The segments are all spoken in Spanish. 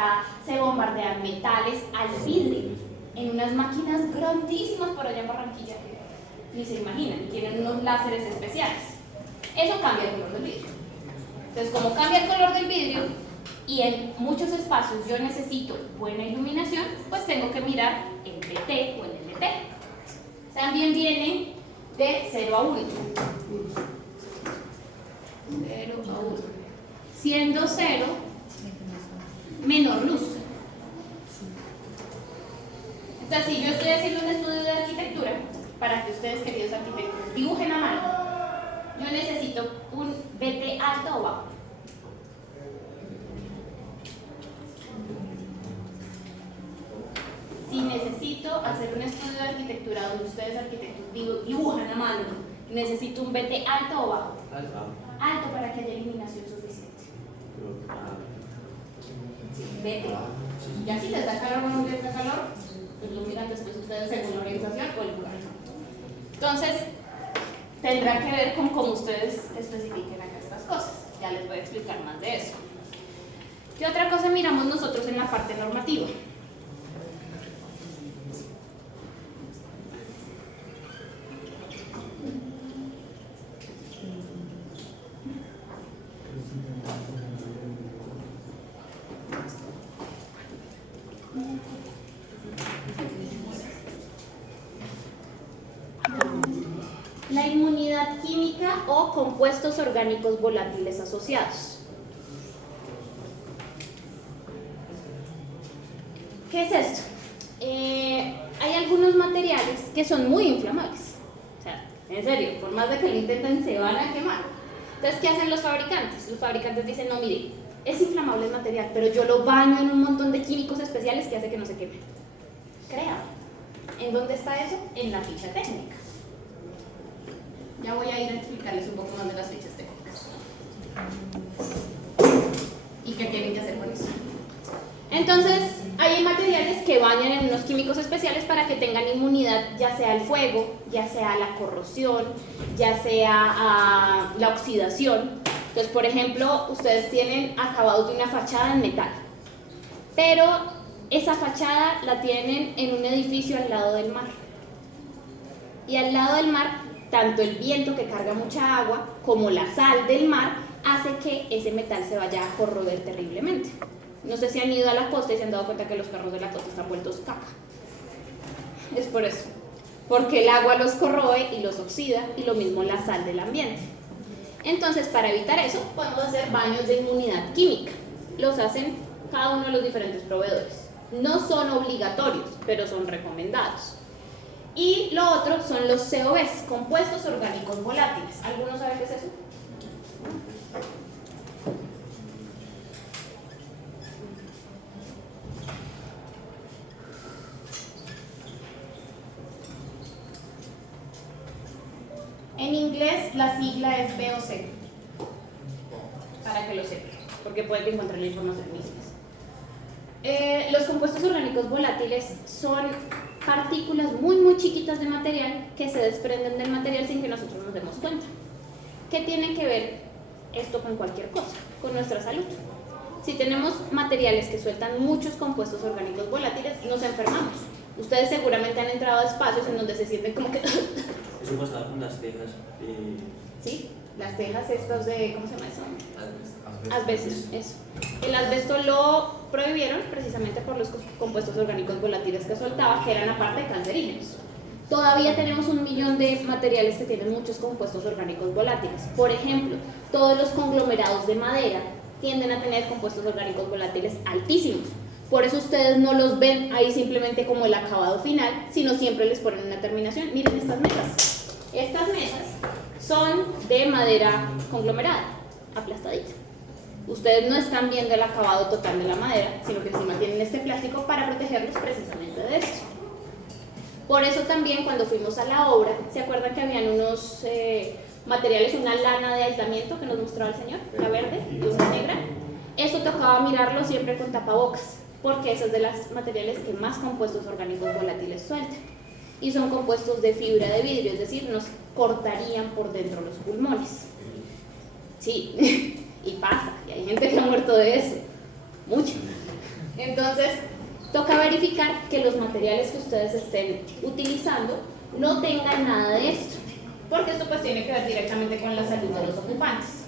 acá se bombardean metales al vidrio en unas máquinas grandísimas por allá en Barranquilla, que ni se imaginan, tienen unos láseres especiales. Eso cambia el color del vidrio. Entonces, como cambia el color del vidrio y en muchos espacios yo necesito buena iluminación, pues tengo que mirar el BT o el LT. También viene de 0 a 1. 0 a 1. Siendo 0 menor luz. Entonces, si yo estoy haciendo un estudio de arquitectura, para que ustedes, queridos arquitectos, dibujen a mano, yo necesito un BT alto o bajo. Si necesito hacer un estudio de arquitectura donde ustedes, arquitectos, dibujan a mano, necesito un BT alto o bajo. Alto para que haya iluminación suficiente. Sí, BT. Ya si les da calor o no les da calor, pues lo miran después ustedes según la orientación o el lugar. Entonces, tendrá que ver con cómo ustedes especifiquen acá estas cosas. Ya les voy a explicar más de eso. ¿Qué otra cosa miramos nosotros en la parte normativa? La inmunidad química o compuestos orgánicos volátiles asociados. ¿Qué es esto? Hay algunos materiales que son muy inflamables. O sea, en serio, por más de que lo intenten, se van a quemar. Entonces, ¿qué hacen los fabricantes? Los fabricantes dicen, no, mire, es inflamable el material, pero yo lo baño en un montón de químicos especiales que hace que no se queme. Créanme. ¿En dónde está eso? En la ficha técnica. Ya voy a ir a explicarles un poco más de las fichas técnicas. ¿Y qué tienen que hacer con eso? Entonces, hay materiales que bañan en unos químicos especiales para que tengan inmunidad, ya sea al fuego, ya sea a la corrosión, ya sea a la oxidación. Entonces, por ejemplo, ustedes tienen acabados de una fachada en metal, pero esa fachada la tienen en un edificio al lado del mar. Y al lado del mar, tanto el viento que carga mucha agua como la sal del mar hace que ese metal se vaya a corroer terriblemente. No sé si han ido a la costa y se han dado cuenta que los carros de la costa están vueltos caca. Es por eso, porque el agua los corroe y los oxida, y lo mismo la sal del ambiente. Entonces, para evitar eso, podemos hacer baños de inmunidad química. Los hacen cada uno de los diferentes proveedores. No son obligatorios, pero son recomendados. Y lo otro son los COVs, compuestos orgánicos volátiles. ¿Alguno sabe qué es eso? En inglés la sigla es VOC, para que lo sepan, porque pueden encontrar la información en inglés. Los compuestos orgánicos volátiles son partículas muy chiquitas de material que se desprenden del material sin que nosotros nos demos cuenta. ¿Qué tiene que ver esto con cualquier cosa? Con nuestra salud. Si tenemos materiales que sueltan muchos compuestos orgánicos volátiles, nos enfermamos. Ustedes seguramente han entrado a espacios en donde se sienten como que... Eso pasa con las tejas. Sí, las tejas estas de... ¿cómo se llama eso? Asbestos, eso. El asbesto lo prohibieron precisamente por los compuestos orgánicos volátiles que soltaba, que eran aparte cancerígenos. Todavía tenemos 1 millón de materiales que tienen muchos compuestos orgánicos volátiles. Por ejemplo, todos los conglomerados de madera tienden a tener compuestos orgánicos volátiles altísimos. Por eso ustedes no los ven ahí simplemente como el acabado final, sino siempre les ponen una terminación. Miren estas mesas. Estas mesas son de madera conglomerada, aplastadita. Ustedes no están viendo el acabado total de la madera, sino que encima tienen este plástico para protegerlos precisamente de esto. Por eso también cuando fuimos a la obra, ¿se acuerdan que habían unos materiales, una lana de aislamiento que nos mostraba el señor? La verde y una negra. Eso tocaba mirarlo siempre con tapabocas, porque esos es de los materiales que más compuestos orgánicos volátiles sueltan. Y son compuestos de fibra de vidrio, es decir, nos cortarían por dentro los pulmones. Sí, y pasa, y hay gente que ha muerto de eso, mucho. Entonces, toca verificar que los materiales que ustedes estén utilizando no tengan nada de esto, porque esto pues tiene que ver directamente con la salud de los ocupantes.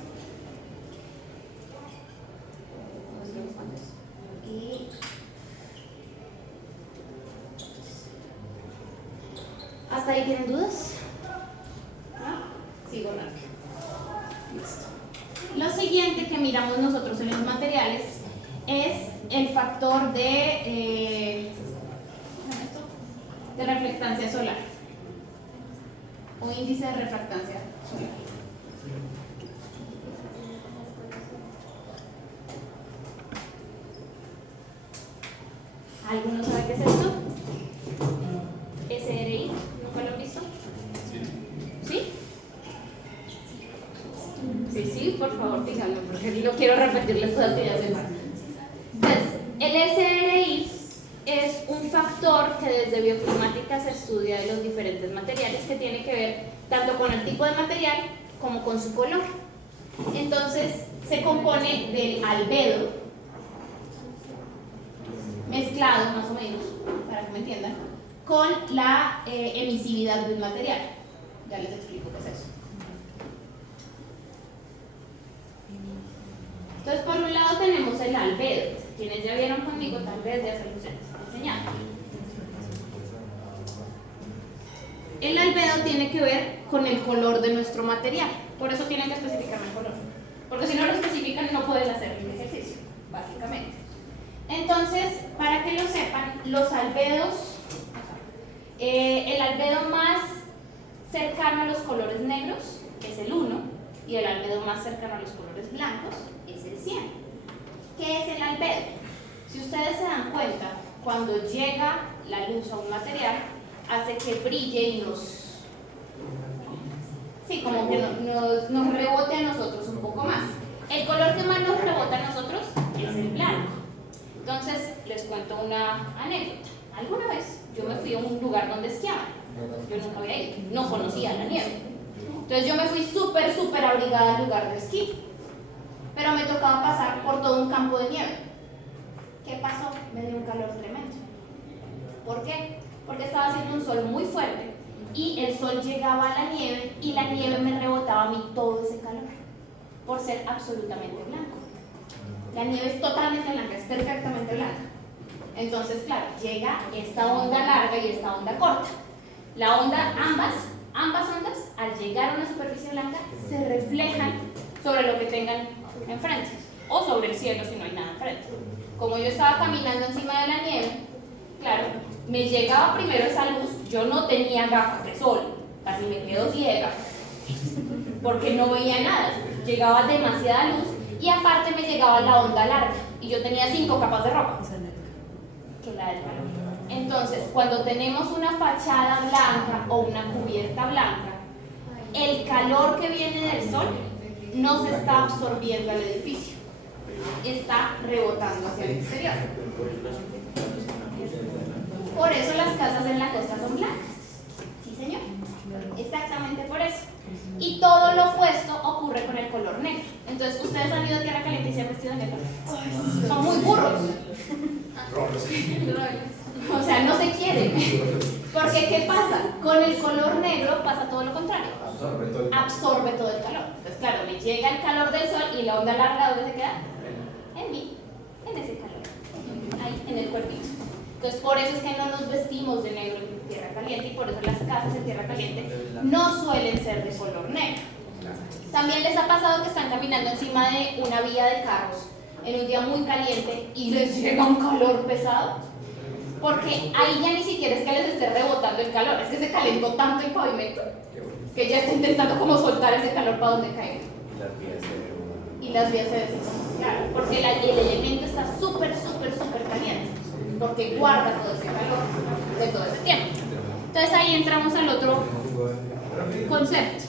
Y ¿hasta ahí tienen dudas? ¿No? Sigo rápido. Listo. Lo siguiente que miramos nosotros en los materiales es el factor de reflectancia solar o índice de refractancia solar. ¿Alguno sabe qué es esto? SRI, ¿nunca lo han visto? ¿Sí? Sí, por favor, díganlo, porque no quiero repetir las cosas que ya se saben. Entonces, el SRI es un factor que desde bioclimática se estudia de los diferentes materiales, que tiene que ver tanto con el tipo de material como con su color. Entonces, se compone del albedo mezclado, más o menos, para que me entiendan, con la emisividad de un material. Ya les explico qué es eso. Entonces, por un lado tenemos el albedo. Quienes ya vieron conmigo, tal vez ya se los he enseñado. El albedo tiene que ver con el color de nuestro material. Por eso tienen que especificar el color. Porque si no lo especifican, no pueden hacer el ejercicio, básicamente. Entonces, para que lo sepan, los albedos, el albedo más cercano a los colores negros es el 1 y el albedo más cercano a los colores blancos es el 100. ¿Qué es el albedo? Si ustedes se dan cuenta, cuando llega la luz a un material, hace que brille y como que nos rebote a nosotros un poco más. El color que más nos rebota a nosotros es el blanco. Entonces, les cuento una anécdota. Alguna vez yo me fui a un lugar donde esquiaban. Yo nunca había ido, no conocía la nieve. Entonces yo me fui súper abrigada al lugar de esquí. Pero me tocaba pasar por todo un campo de nieve. ¿Qué pasó? Me dio un calor tremendo. ¿Por qué? Porque estaba haciendo un sol muy fuerte y el sol llegaba a la nieve y la nieve me rebotaba a mí todo ese calor por ser absolutamente blanco. La nieve es totalmente blanca, es perfectamente blanca. Entonces, claro, llega esta onda larga y esta onda corta. La onda, ambas ondas, al llegar a una superficie blanca, se reflejan sobre lo que tengan enfrente o sobre el cielo si no hay nada enfrente. Como yo estaba caminando encima de la nieve, claro, me llegaba primero esa luz. Yo no tenía gafas de sol, casi me quedo ciega porque no veía nada, llegaba demasiada luz y aparte me llegaba la onda larga y yo tenía 5 capas de ropa que la del calor. Entonces, cuando tenemos una fachada blanca o una cubierta blanca, el calor que viene del sol no se está absorbiendo al edificio, está rebotando hacia el exterior. Por eso las casas en la costa son blancas. Sí, señor. Exactamente por eso. Y todo lo opuesto ocurre con el color negro. Entonces, ustedes han ido a Tierra Caliente y se han vestido negro. Son muy burros. O sea, no se quieren. Porque, ¿qué pasa? Con el color negro pasa todo lo contrario. Absorbe todo el calor. Entonces, claro, me llega el calor del sol y la onda larga, ¿dónde se queda? En mí, en ese calor. Ahí, en el cuerpito. Entonces, por eso es que no nos vestimos de negro en Tierra Caliente y por eso las casas en Tierra Caliente no suelen ser de color negro. También les ha pasado que están caminando encima de una vía de carros en un día muy caliente y les llega un calor pesado, porque ahí ya ni siquiera es que les esté rebotando el calor, es que se calentó tanto el pavimento que ya está intentando como soltar ese calor para donde caiga. Y las vías se deshizo, claro, porque el elemento está súper caliente, porque guarda todo ese calor de todo ese tiempo. Entonces ahí entramos al otro concepto.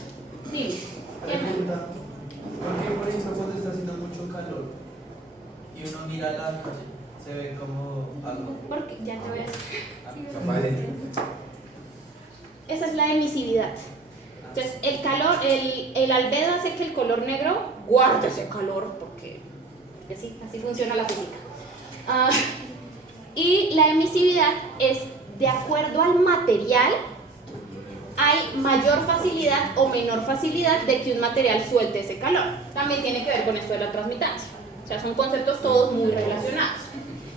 Sí. ¿Por qué, por ejemplo, cuando está haciendo mucho calor y uno mira la calle, se ve como algo? Porque ya te voy a decir. Esa es la emisividad. Entonces, el calor, el albedo hace que el color negro guarde ese calor, porque así funciona la física. Ah, y la emisividad es de acuerdo al material, hay mayor facilidad o menor facilidad de que un material suelte ese calor. También tiene que ver con esto de la transmitancia. O sea, son conceptos todos muy relacionados.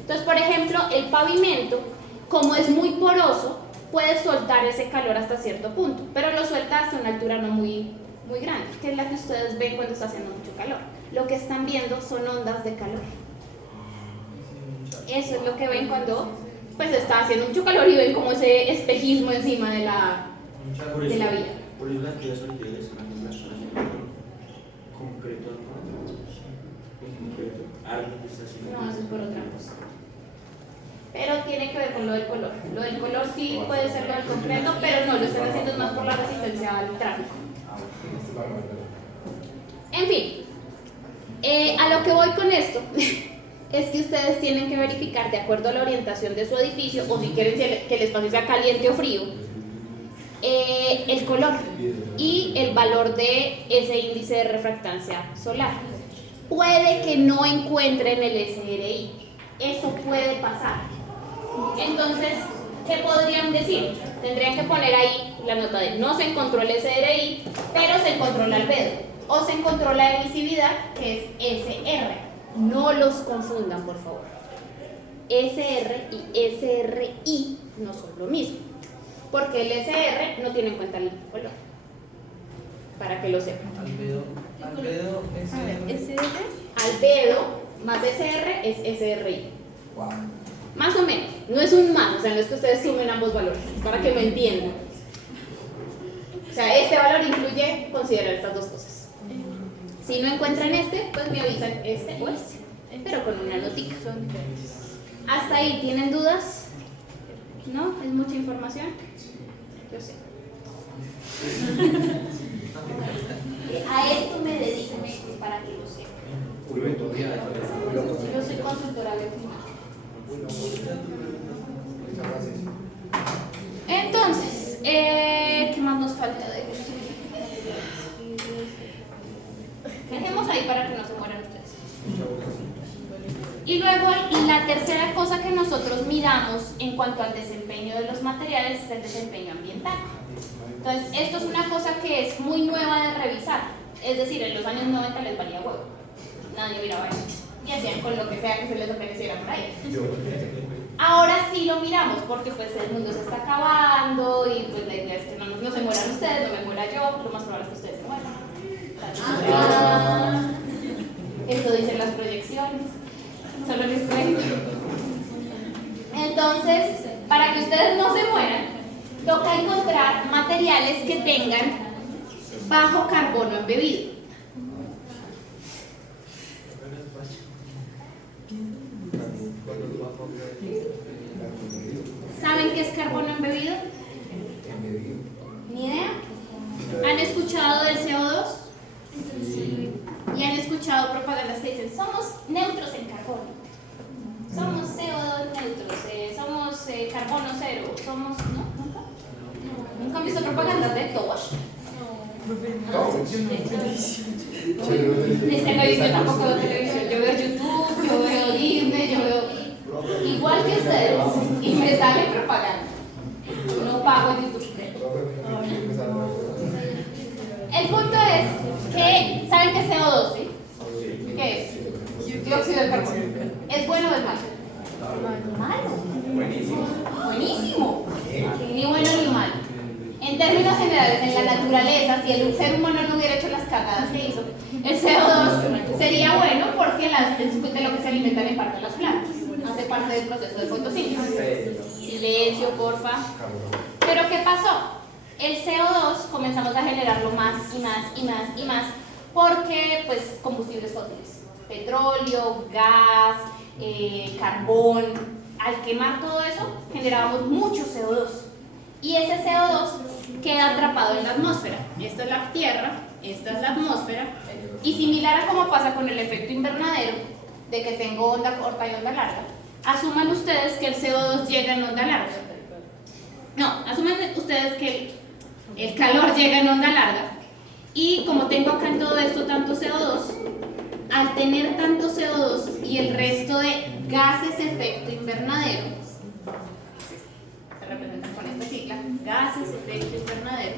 Entonces, por ejemplo, el pavimento, como es muy poroso, puede soltar ese calor hasta cierto punto, pero lo suelta hasta una altura no muy grande, que es la que ustedes ven cuando está haciendo mucho calor. Lo que están viendo son ondas de calor. Eso es lo que ven cuando pues está haciendo mucho calor y ven como ese espejismo encima de la vía. Por eso las piedras solitarias están en las zonas de concreto, ¿no? Concreto, algo que está haciendo. No, eso es por otra cosa. Pero tiene que ver con lo del color. Lo del color sí puede ser lo del concreto, pero no, lo están haciendo es más por la resistencia al tráfico. En fin, a lo que voy con esto es que ustedes tienen que verificar de acuerdo a la orientación de su edificio, o si quieren que el espacio sea caliente o frío, el color y el valor de ese índice de refractancia solar. Puede que no encuentren el SRI, eso puede pasar. Entonces, ¿qué podrían decir? Tendrían que poner ahí la nota de no se encontró el SRI, pero se encontró el albedo, o se encontró la emisividad, que es SR. No los confundan, por favor. SR y SRI no son lo mismo, porque el SR no tiene en cuenta el color, para que lo sepan. Albedo, SR. Albedo más SR es SRI. Wow. Más o menos, no es un más, o sea, no es que ustedes sumen ambos valores, para que me entiendan. O sea, este valor incluye considerar estas dos cosas. Si no encuentran este, pues me avisan este o este, pero con una notica. ¿Hasta ahí tienen dudas? ¿No? ¿Es mucha información? Yo sé. A esto me dedico para que lo sepan. Yo soy consultora de clima. Entonces, ¿qué más nos falta de esto? Dejemos ahí para que no se mueran ustedes. Y luego, la tercera cosa que nosotros miramos en cuanto al desempeño de los materiales es el desempeño ambiental. Entonces, esto es una cosa que es muy nueva de revisar. Es decir, en los años 90 les valía huevo. Nadie miraba eso. Y hacían con lo que sea que se les apareciera por ahí. Ahora sí lo miramos porque pues el mundo se está acabando y pues la idea es que no se mueran ustedes, no me muera yo, lo más probable es que ustedes se mueran. Eso dicen las proyecciones, solo les cuento. Entonces, para que ustedes no se mueran, toca encontrar materiales que tengan bajo carbono embebido. ¿Saben qué es carbono embebido? ¿Ni idea? ¿Han escuchado del CO2? ¿Y han escuchado propagandas que dicen somos neutros en carbono? Somos CO2 neutros, somos carbono cero, somos... ¿No? ¿Nunca? ¿Nunca han visto propagandas de Tosh? Yo tampoco veo televisión, yo veo YouTube, yo veo Disney, yo veo igual que ustedes y me sale propaganda. No pago YouTube. El punto es que, ¿saben qué es CO2? ¿Sí? ¿Qué es? Dióxido de carbono. ¿Es bueno o es malo? Malo. Buenísimo. Buenísimo. Ni bueno ni malo. En términos generales, en la naturaleza, si el ser humano no hubiera hecho las cagadas que hizo, el CO2 sería bueno porque es de lo que se alimentan en parte las plantas. Hace parte del proceso de fotosíntesis. Silencio, porfa. Pero ¿qué pasó? El CO2 comenzamos a generarlo más y más y más y más porque, pues, combustibles fósiles. Petróleo, gas, carbón. Al quemar todo eso, generábamos mucho CO2. Y ese CO2 queda atrapado en la atmósfera. Esta es la Tierra, esta es la atmósfera. Y similar a como pasa con el efecto invernadero, de que tengo onda corta y onda larga, asuman ustedes que el CO2 llega en onda larga. No, asumen ustedes que el calor llega en onda larga. Y como tengo acá en todo esto tanto CO2, al tener tanto CO2 y el resto de gases efecto invernadero, se representan con esta sigla, gases efecto invernadero.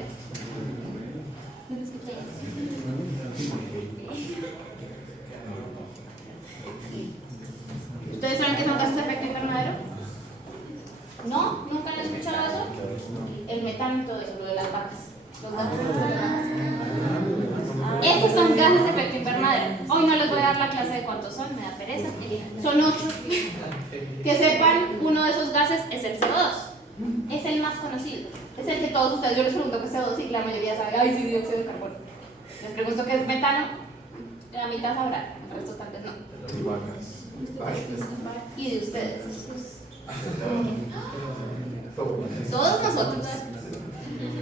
¿Ustedes saben qué son gases de efecto invernadero? ¿No? ¿Nunca han escuchado eso? El metano y todo eso, lo de las vacas. Los gases esos son gases de efecto invernadero. Hoy no les voy a dar la clase de cuántos son, me da pereza. Son 8. Que sepan, uno de esos gases es el CO2. Es el más conocido. Es el que todos ustedes, yo les pregunto qué es CO2 y la mayoría sabe, ay, sí, dióxido de carbono. Les pregunto qué es metano, la mitad sabrá, el resto tal vez no. Y de ustedes. Todos nosotros.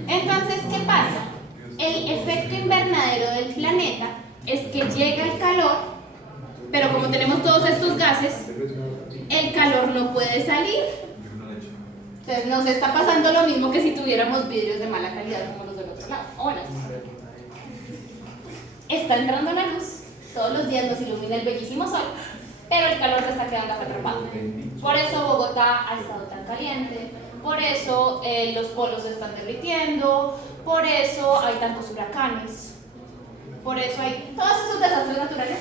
Entonces, ¿qué pasa? El efecto invernadero del planeta es que llega el calor, pero como tenemos todos estos gases, el calor no puede salir. Entonces nos está pasando lo mismo que si tuviéramos vidrios de mala calidad como los del otro lado. O bueno, está entrando la luz, todos los días nos ilumina el bellísimo sol, pero el calor se está quedando atrapado. Por eso Bogotá ha estado tan caliente, por eso los polos se están derritiendo, por eso hay tantos huracanes, por eso hay todos esos desastres naturales.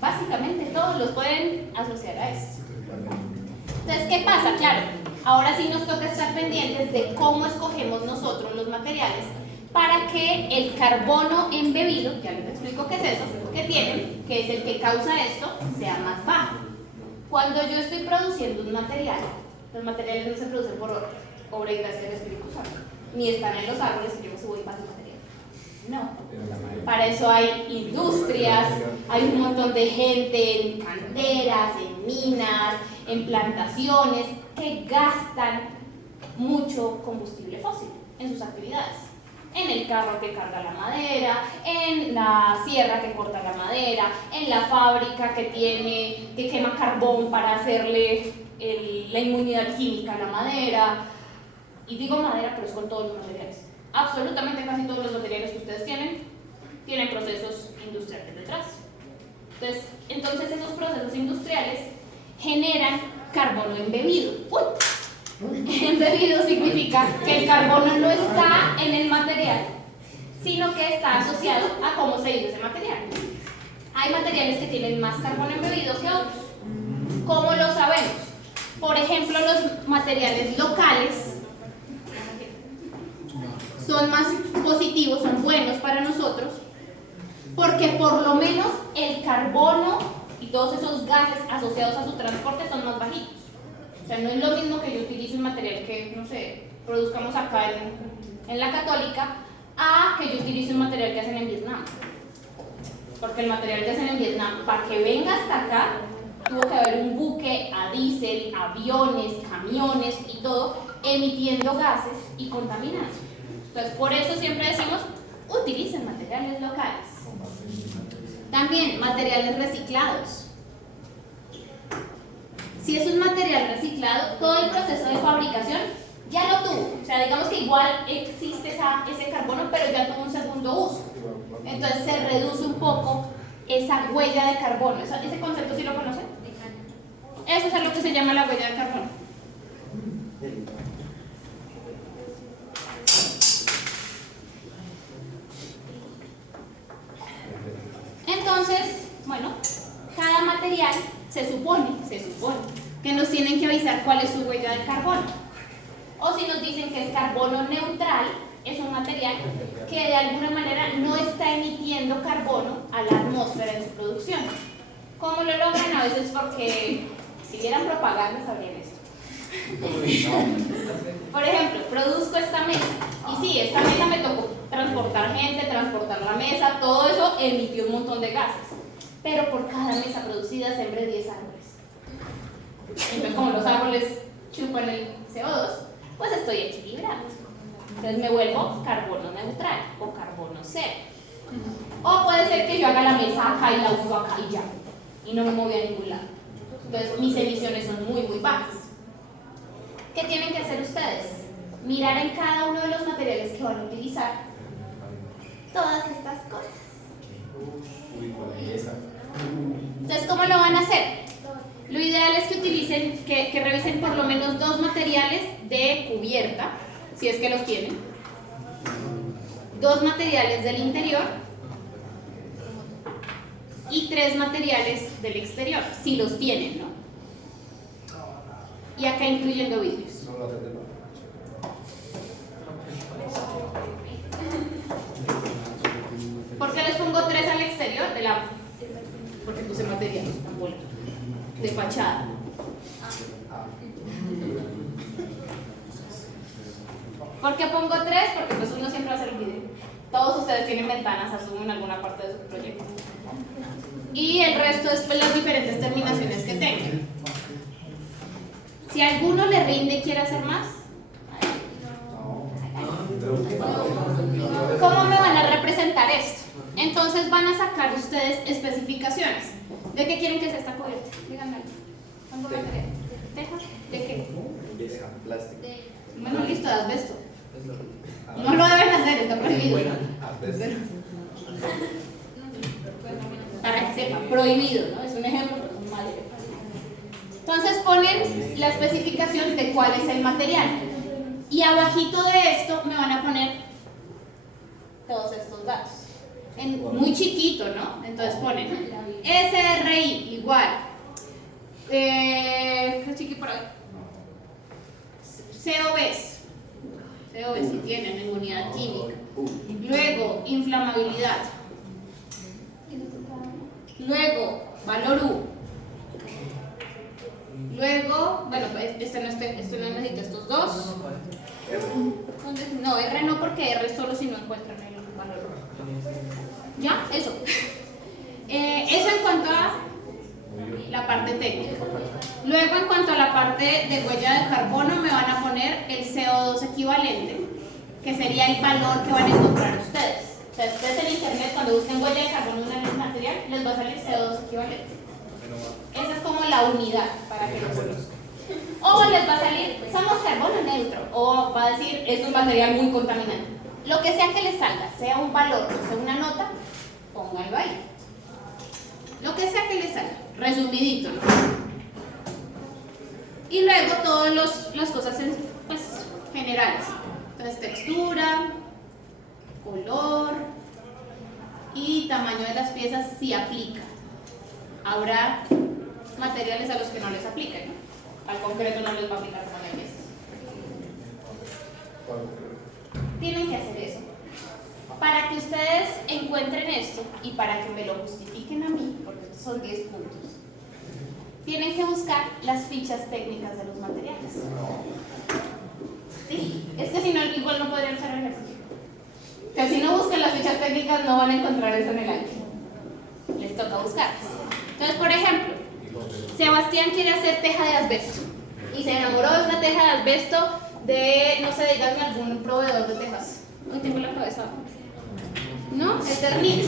Básicamente todos los pueden asociar a eso. Entonces, ¿qué pasa? Claro, ahora sí nos toca estar pendientes de cómo escogemos nosotros los materiales para que el carbono embebido, ya les explico qué es eso, que tienen, que es el que causa esto, sea más bajo. Cuando yo estoy produciendo un material, los materiales no se producen por obra y gracia del Espíritu Santo, ni están en los árboles y yo me subo y paso material. No. Para eso hay industrias, hay un montón de gente en canteras, en minas, en plantaciones, que gastan mucho combustible fósil en sus actividades. En el carro que carga la madera, en la sierra que corta la madera, en la fábrica que quema carbón para hacerle la inmunidad química a la madera. Y digo madera, pero es con todos los materiales. Absolutamente casi todos los materiales que ustedes tienen procesos industriales detrás. Entonces esos procesos industriales generan carbono embebido. Embebido significa que el carbono no está en el material, sino que está asociado a cómo se hizo ese material. Hay materiales que tienen más carbono embebido que otros. ¿Cómo lo sabemos? Por ejemplo, los materiales locales son más positivos, son buenos para nosotros, porque por lo menos el carbono y todos esos gases asociados a su transporte son más bajitos. O sea, no es lo mismo que yo utilice un material que, no sé, produzcamos acá en la Católica, a que yo utilice un material que hacen en Vietnam. Porque el material que hacen en Vietnam, para que venga hasta acá, tuvo que haber un buque a diésel, aviones, camiones y todo, emitiendo gases y contaminando. Entonces, por eso siempre decimos, utilicen materiales locales. También materiales reciclados. Si es un material reciclado, todo el proceso de fabricación ya lo tuvo. O sea, digamos que igual existe ese carbono, pero ya tuvo un segundo uso. Entonces se reduce un poco esa huella de carbono. ¿Ese concepto sí lo conocen? Eso es lo que se llama la huella de carbono. Entonces, bueno, cada material se supone que nos tienen que avisar cuál es su huella de carbono. O si nos dicen que es carbono neutral, es un material que de alguna manera no está emitiendo carbono a la atmósfera en su producción. ¿Cómo lo logran? A veces porque si vieran propaganda sabrían esto. Por ejemplo, produzco esta mesa y sí, esta mesa me tocó transportar gente, transportar la mesa, todo eso emitió un montón de gases, pero por cada mesa producida sembré 10 árboles. Entonces, como los árboles chupan el CO2, pues estoy equilibrando. Entonces me vuelvo carbono neutral o carbono cero. O puede ser que yo haga la mesa acá y la uso acá y ya, y no me moví a ningún lado. Entonces mis emisiones son muy, muy bajas. ¿Qué tienen que hacer ustedes? Mirar en cada uno de los materiales que van a utilizar todas estas cosas. Entonces, ¿cómo lo van a hacer? Lo ideal es que utilicen, que revisen por lo menos 2 materiales de cubierta, si es que los tienen, 2 materiales del interior y 3 materiales del exterior, si los tienen, ¿no? Y acá incluyendo vidrios. ¿Por qué les pongo 3 al exterior? Porque puse materiales de fachada. ¿Por qué pongo 3? Porque pues uno siempre va a hacer el vidrio. Todos ustedes tienen ventanas, asumo, en alguna parte de su proyecto. Y el resto es pues, las diferentes terminaciones que tengan. Si a alguno le rinde y quiere hacer más, ¿cómo me van a representar esto? Entonces van a sacar ustedes especificaciones. ¿De qué quieren que sea esta cubierta? Díganme. ¿Cuánto material? ¿Teja? ¿De qué? De plástico. Bueno, listo, de asbesto. No lo deben hacer, está prohibido. Para que sepa, prohibido, ¿no? Es un ejemplo, pero es un mal ejemplo. Entonces ponen la especificación de cuál es el material. Y abajito de esto me van a poner todos estos datos. Muy chiquito, ¿no? Entonces ponen SRI igual. ¿Qué chiqui por ahí? COBs. COBs si tienen en unidad química. Luego, inflamabilidad. Luego, valor U. Luego, bueno, este no necesita estos dos. No, R no, porque R solo si no encuentran el valor U. ¿Ya? Eso. Eso en cuanto a la parte técnica. Luego, en cuanto a la parte de huella de carbono, me van a poner el CO2 equivalente, que sería el valor que van a encontrar ustedes. O sea, ustedes en internet, cuando busquen huella de carbono en un material, les va a salir CO2 equivalente. Esa es como la unidad para que lo conozcan. O les va a salir, somos carbono neutro. O va a decir, es un material muy contaminante. Lo que sea que les salga, sea un valor o sea una nota, pónganlo ahí. Lo que sea que les salga, resumidito, ¿no? Y luego todas las cosas pues, generales. Entonces, textura, color y tamaño de las piezas si aplica. Habrá materiales a los que no les apliquen, ¿no? Al concreto no les va a aplicar poner piezas. Tienen que hacer eso. Para que ustedes encuentren esto y para que me lo justifiquen a mí, porque estos son 10 puntos, tienen que buscar las fichas técnicas de los materiales. Sí, es que si no, igual no podrían hacer el ejercicio. O sea, si no buscan las fichas técnicas, no van a encontrar eso en el año. Les toca buscarlas. Entonces, por ejemplo, Sebastián quiere hacer teja de asbesto y se enamoró de una teja de asbesto de, no sé, díganme algún proveedor de tejas. Hoy tengo la cabeza. ¿No? Eternit.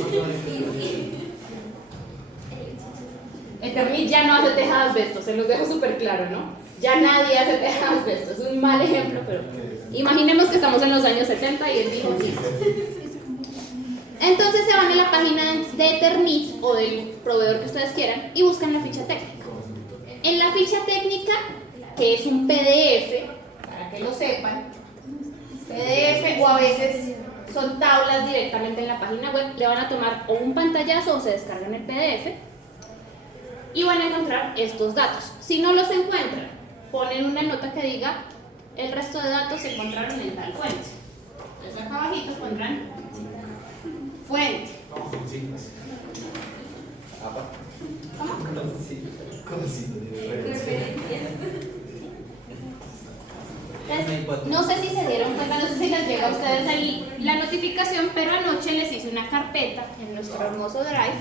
Eternit ya no hace teja de asbesto, se los dejo súper claro, ¿no? Ya nadie hace teja de asbesto, es un mal ejemplo, pero imaginemos que estamos en los años 70 y él dijo sí. Entonces se van a la página de Eternit o del proveedor que ustedes quieran y buscan la ficha técnica. En la ficha técnica, que es un PDF, para que lo sepan, PDF o a veces son tablas directamente en la página web, le van a tomar o un pantallazo o se descargan el PDF y van a encontrar estos datos. Si no los encuentran, ponen una nota que diga el resto de datos se encontraron en tal fuente. Entonces acá abajito pondrán fuente. Entonces, no sé si se dieron cuenta, no sé si les llega a ustedes la notificación, pero anoche les hice una carpeta en nuestro hermoso Drive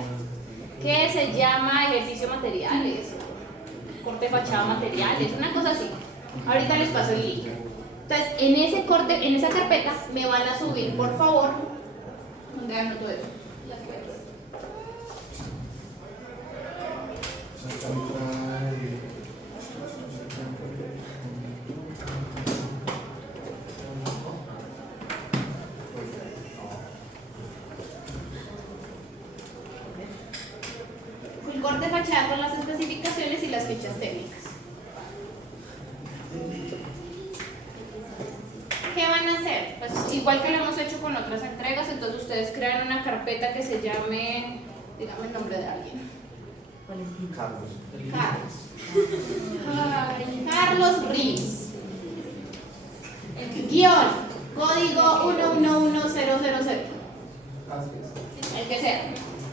que se llama ejercicio materiales, corte fachada materiales, una cosa así. Ahorita les paso el link. Entonces, en esa carpeta me van a subir, por favor, ¿dónde anoto eso? fachada con las especificaciones y las fichas técnicas. ¿Qué van a hacer? Pues igual que lo hemos hecho con otras entregas, entonces ustedes crean una carpeta que se llame, dígame el nombre de alguien. Carlos. Carlos Riz. Guión, código 111000. El que sea,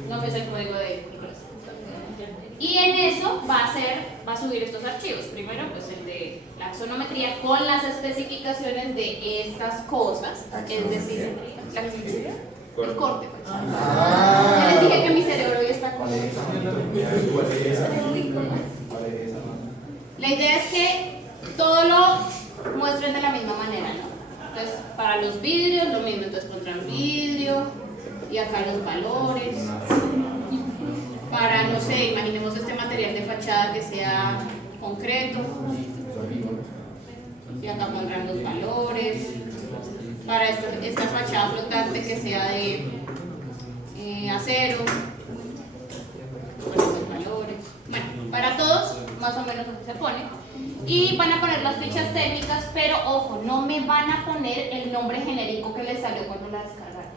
no es el código de Riz. Y en eso va a subir estos archivos. Primero, pues el de la axonometría con las especificaciones de estas cosas, es decir, el corte. Pues. Ya les dije que mi cerebro hoy está con La idea es que todo lo muestren de la misma manera, ¿no? Entonces, para los vidrios, lo mismo, entonces pondrán vidrio y acá los valores. Para, no sé, imaginemos este material de fachada que sea concreto. Y acá pondrán los valores. Para esta fachada flotante que sea de acero. Ponen los valores. Bueno, para todos, más o menos así se pone. Y van a poner las fichas técnicas, pero ojo, no me van a poner el nombre genérico que les salió cuando la descargaron.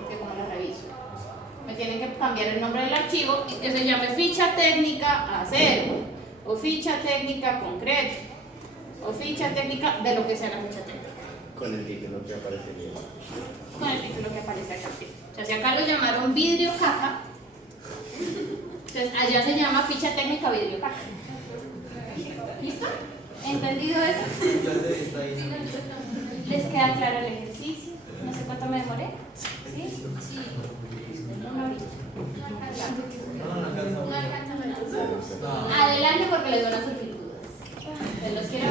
Porque como la reviso. Me tienen que cambiar el nombre del archivo y que se llame ficha técnica acero, o ficha técnica concreto, o ficha técnica de lo que sea la ficha técnica. Con el título que aparecería. Con el título que aparece acá. O sea, si acá lo llamaron vidrio caja, entonces allá se llama ficha técnica vidrio caja. ¿Listo? ¿Entendido eso? ¿Les queda claro el ejercicio? No sé cuánto me demoré. ¿Sí? Sí. Adelante porque les van a surgir dudas. ¿Se los quiero